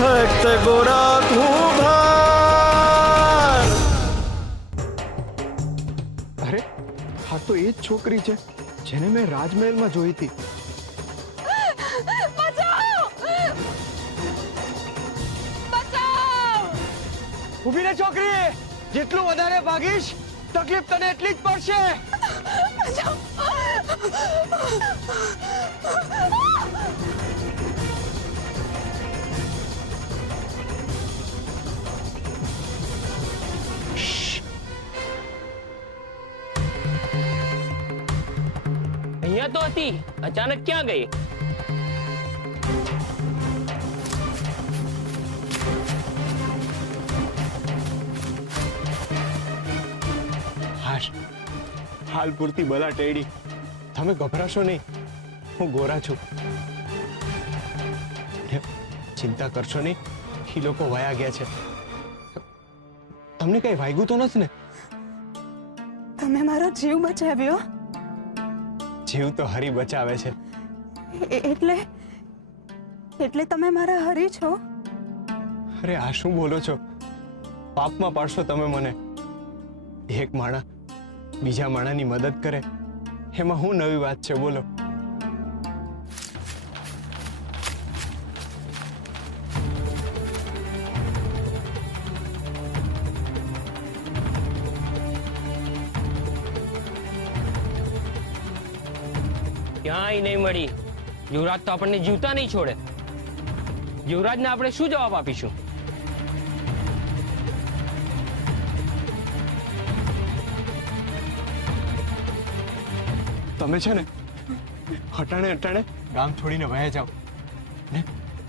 ભક્ત ગોરા કુંભાર. અરે હા તો એ જ છોકરી છે જેને મેં રાજમહેલમાં જોઈ હતી. ઊભી રે છોકરી, જેટલું વધારે ભાગીશ તકલીફ તને એટલી જ પડશે. અહીંયા તો હતી, અચાનક ક્યાં ગઈ? હાલ પૂરતી બલા ટેડી, તમે ગભરાશો નહીં, હું ગોરા છું. ચિંતા કરશો નહીં, એ લોકો વયા ગયા છે. તમને કઈ વાગ્યું તો નથી ને? તમે મારો જીવ બચાવ્યો. જીવ તો હરી બચાવે છે. એટલે તમે મારા હરી છો? અરે આ શું બોલો છો? પાપમાં પાડશો તમે મને. એક માણા બીજા માણાની મદદ કરે એમાં શું નવી વાત છે બોલો? ક્યાંય નહીં મળી. યુવરાજ તો આપણને જીવતા નહીં છોડે. યુવરાજને આપણે શું જવાબ આપીશું? તમે છે ને હટાણે હટાણે ગામ છોડીને વયા જાઓ ને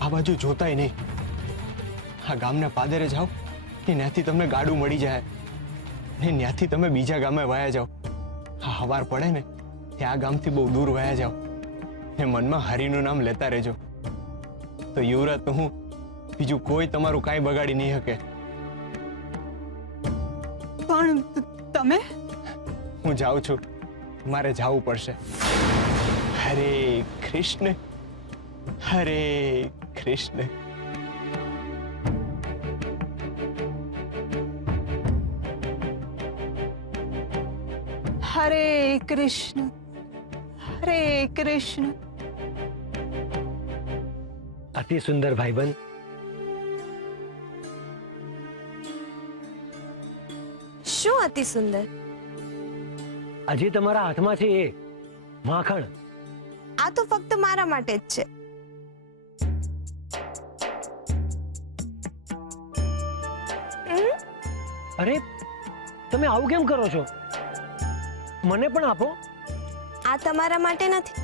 આ બાજુ જોતાય નહીં. આ ગામને પાદરે જાઓ ને ત્યાંથી તમને ગાડું મળી જાય ને ત્યાંથી તમે બીજા ગામે વયા જાઓ. હા હવાર પડે ને ત્યાં આ ગામથી બહુ દૂર વયા જાઓ ને મનમાં હરિનું નામ લેતા રહેજો. તો યુવરાજ તો હું બીજું કોઈ તમારું કાંઈ બગાડી નહીં શકે. પણ તમે? હું જાઉં છું, મારે જવું પડશે. હરે કૃષ્ણ હરે કૃષ્ણ. હરે કૃષ્ણ હરે કૃષ્ણ. અતિ સુંદર ભાઈબંધ. શું અતિ સુંદર? હજી તમારા હાથમાં છે એ માખણ. આ તો ફક્ત મારા માટે જ છે. અરે તમે આવું કેમ કરો છો? મને પણ આપો. આ તમારા માટે નથી,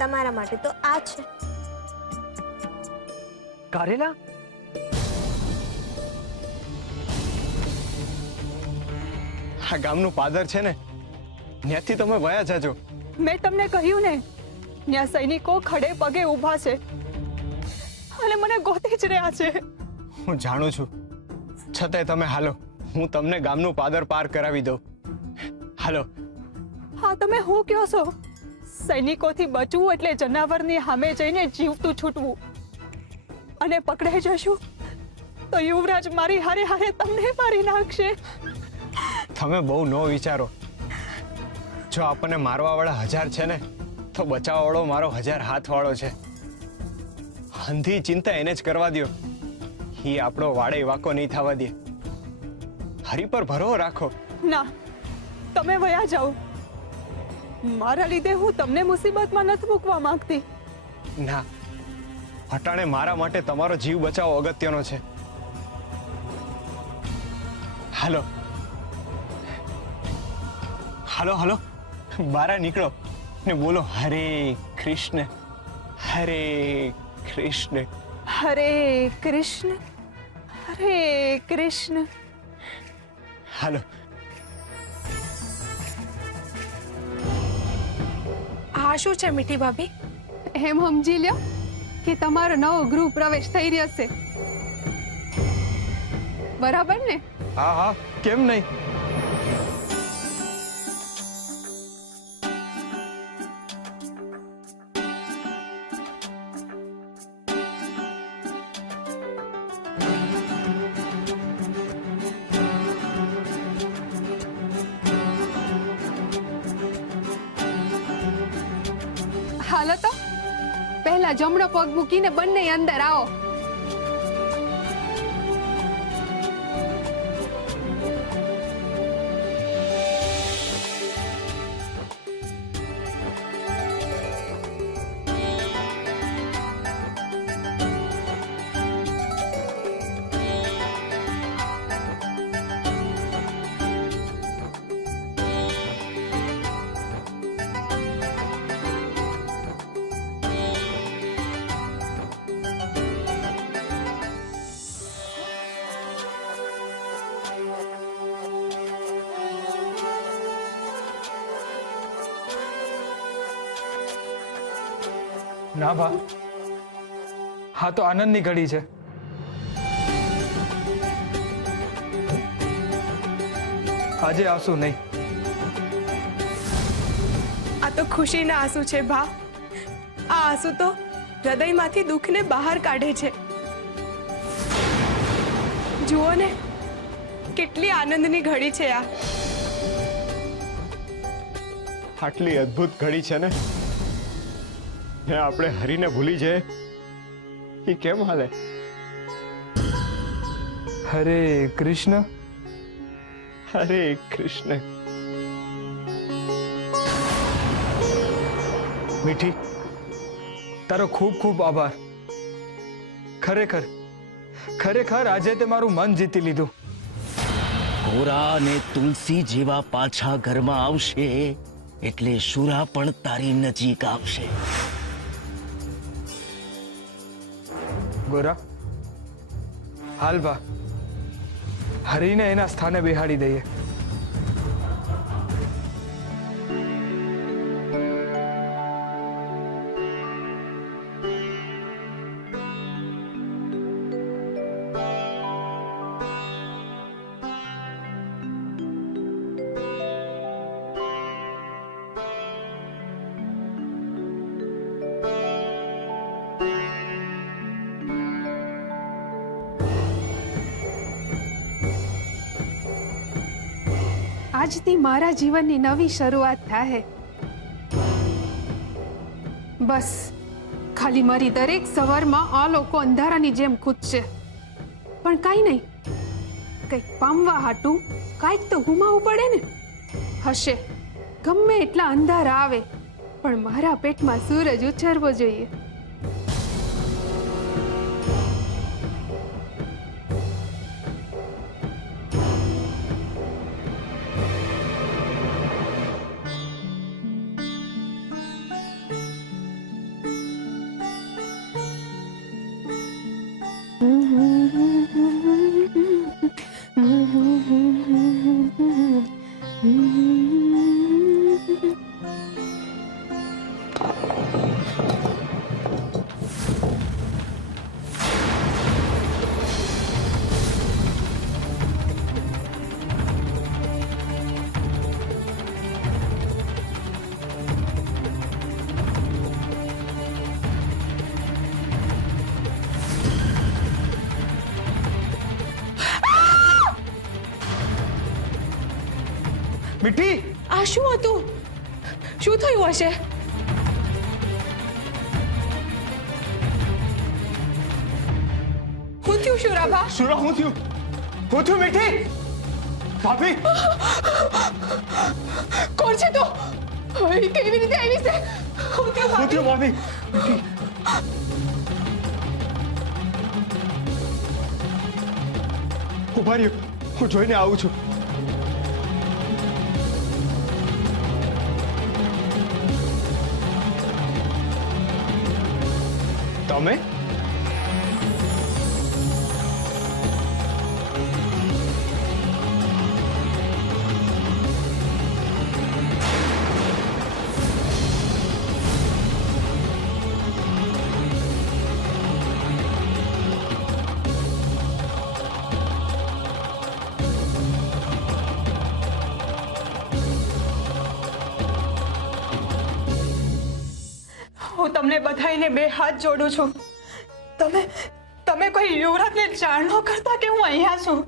તમારા માટે તો આ છે. કારેલા? આ ગામનું પાદર છે ને ત્યાંથી તમે વયા જાજો. મેં તમને કહ્યું ને, ત્યાં સૈનિકો ખડે પગે ઊભા છે અને મને ગોતી જ રહ્યા છે. હું જાણું છું, છતાંય તમે હાલો, હું તમને ગામનું પાદર પાર કરાવી દઉં. હાલો. હા તમે હું કહો છો? સૈનિકોથી બચવું એટલે જનાવરની સામે જઈને જીવતું છૂટવું, અને પકડાઈ જશું તો યુવરાજ મારી હારે હારે તમને મારી નાખશે. તમે બહુ ન વિચારો. જો આપણને મારવા વાળા 1000 છે ને તો બચાવવા વાળો મારો 1000 હાથ વાળો છે. અંધી ચિંતા એને જ કરવા દો. એ આપણો વાડે વાકો નહીં થવા દે. હરી પર ભરો રાખો. ના, તમે વયા જાઓ. મારા લીધે હું તમને મુસીબતમાં નથી મૂકવા માંગતી. ના, હટાણે મારા માટે તમારો જીવ બચાવવો અગત્યનો છે. હાલો હાલો હાલો, બહાર નીકળો ને બોલો હરે કૃષ્ણ હરે કૃષ્ણ હરે કૃષ્ણ હરે કૃષ્ણ. હાલો. આ શું છે મીઠી ભાભી? એમ સમજી લ્યો કે તમારો નવો ગૃહ પ્રવેશ થઈ રહ્યો છે, બરાબર ને? હા હા, કેમ નહીં. પહેલા જમણો પગ મૂકીને બંને અંદર આવો. ના બા, હા તો આનંદની ઘડી છે. આજે આંસુ નહીં. આ તો ખુશીના આંસુ છે ભા. આ આંસુ તો હૃદયમાંથી દુઃખને બહાર કાઢે છે. જુઓ ને, કેટલી આનંદની ઘડી છે આ. આટલી અદ્ભુત ઘડી છે ને, આપણે હરીને ભૂલી જાય એ કેમ હાલે? હરે કૃષ્ણ. હરે કૃષ્ણ. મીઠી, તારો ખૂબ ખૂબ આભાર. ખરેખર ખરેખર આજે તે મારું મન જીતી લીધું. ગોરા અને તુલસી જેવા પાછા ઘરમાં આવશે એટલે શુરા પણ તારી નજીક આવશે. ગોરા, હાલ બા, હરીને એના સ્થાને બેહાડી દઈએ. આજથી મારા જીવનની નવી શરૂઆત થાય. બસ ખાલી મારી દરેક સવારમાં આ લોકો અંધારાની જેમ કૂદશે, પણ કાંઈ નહીં, કંઈક પામવા હાટું કાંઈક તો ગુમાવવું પડે ને. હશે ગમે એટલા અંધારા આવે, પણ મારા પેટમાં સૂરજ ઉછળવો જોઈએ. મીઠી, આ શું હતું? શું થયું હશે? હું થયું શુરાભા? સુરા, હું થયું મીઠી? ભાભી, કોણ છે તો? કેવી રીતે આવી છે? હું થયું ભાભી? ઉભા રહ્યો, હું જોઈને આવું છું. તમે? હું તમને બધાઈને બે હાથ જોડું છું. તમે કોઈ યુવરાજને જાણ ન કરતા કે હું અહીંયા છું.